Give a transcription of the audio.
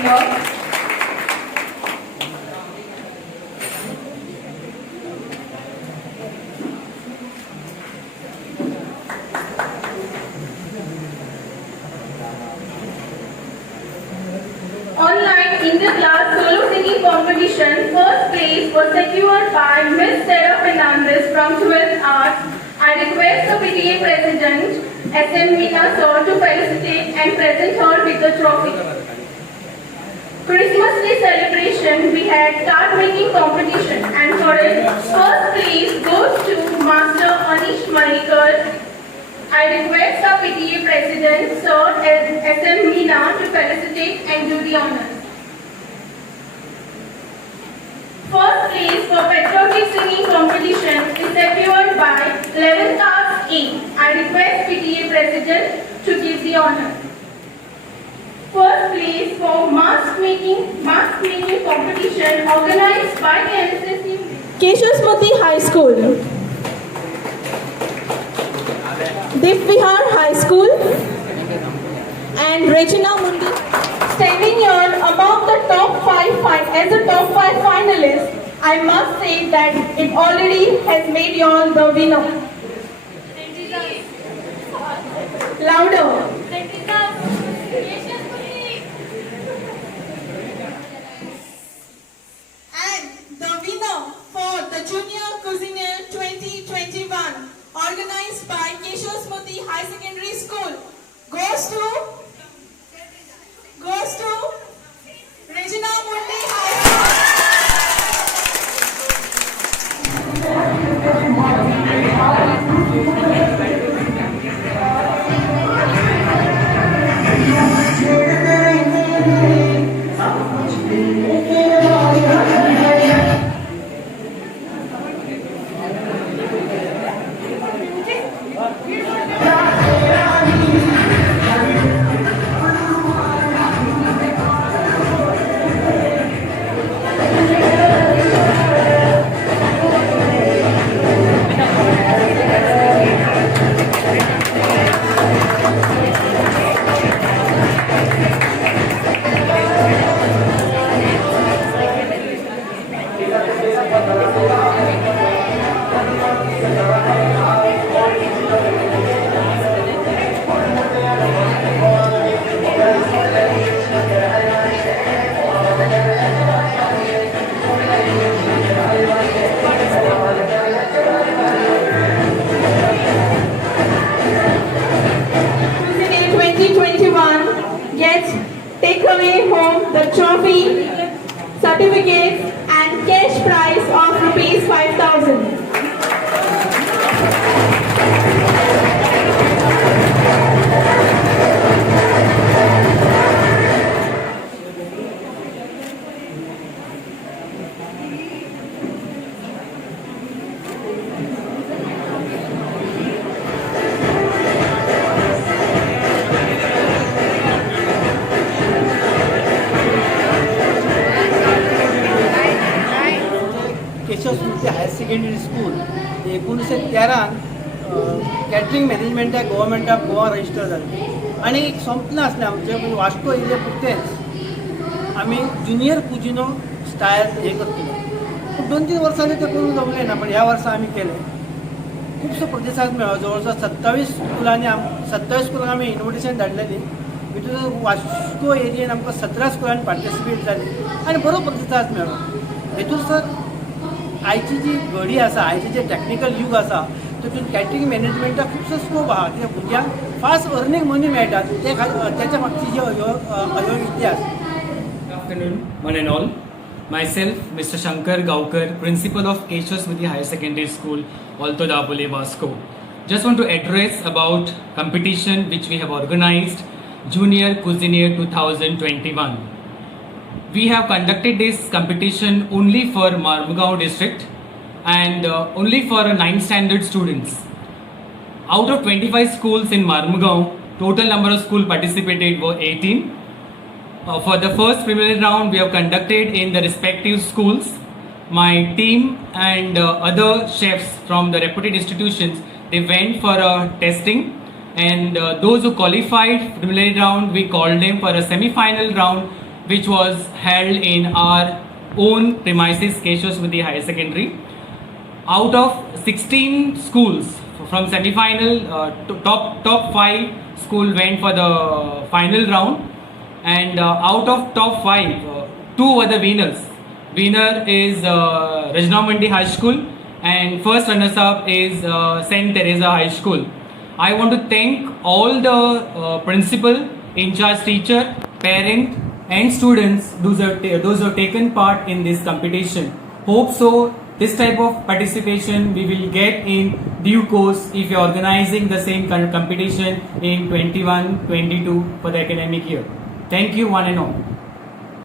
winner. Online inter-class solo singing competition, first place was secured by Miss Sarah Fernandez from 12th Arts. I request the PTA President, SM Meena Sir, to felicitate and present her with the trophy. Christmas Day celebration, we had card making competition, and for it, first place goes to Master Anish Manikar. I request our PTA President, Sir SM Meena, to felicitate and do the honors. First place for patriotic singing competition is secured by 11th Arts A. I request PTA President to give the honor. First place for mask making competition organized by the NSS Keshasmati High School, Divvihar High School, and Regina Mundi. Standing here among the top 5 as a top 5 finalist, I must say that it already has made you all the winner. Louder. And the winner for the Junior Cuisinier 2021, organized by Keshasmati High Secondary School, goes to Regina Mundi High take away home the trophy, certificates and cash prize of rupees 5,000. Keshavsmriti higher secondary school 1913 catering management government of Goa register जाली आणि एक संपना आसलें आमचें Vasco area पुरतेंच आमी junior कुजिनो style हे करतले पूण 2-3 वर्सांनी ते करून जमलें ना पण ह्या वर्सा आमी केलें खुबसो प्रतिसाद मेळ्ळो जवळ 27 स्कुलांक आमी इन्विटेशन धाडलेली भितून वास्को एरियेन आमकां 17 स्कुलांनी पार्टिसिपेट जाली आनी बरो प्रतिसाद मेळ्ळो हेतून सर आयची जी घडी आसा आयचे जे टॅक्निकल युग आसा तितून कॅटरिंग मॅनेजमेंटाक खुबसो स्कोप आहा कित्याक भुरग्यांक फास्ट अर्निंग मनी मेळटा त्याच्या मागची जो ह्यो इतिहास. Good afternoon, one and all. Myself, Mr. Shankar Gaukar, Principal of Keshasmati Higher Secondary School, Alto Dabole, Vasco. Just want to address about competition which we have organized, Junior Cuisinier 2021. We have conducted this competition only for Marmugao district and only for 9th standard students. Out of 25 schools in Marmugao, total number of schools participated were 18. For the first preliminary round, we have conducted in the respective schools. My team and other chefs from the reputed institutions, they went for a testing, and those who qualified preliminary round, we called them for a semi-final round, which was held in our own premises, Keshwasmiti Higher Secondary. Out of 16 schools from semi-final, to top 5 school went for the final round, and out of top 5, 2 were the winners. Winner is Rajna Mandi High School, and first runners-up is Saint Teresa High School. I want to thank all the principal, in-charge teacher, parent, and students those who have taken part in this competition. Hope so. This type of participation we will get in due course if you are organizing the same kind of competition in 21-22 for the academic year. Thank you, one and all.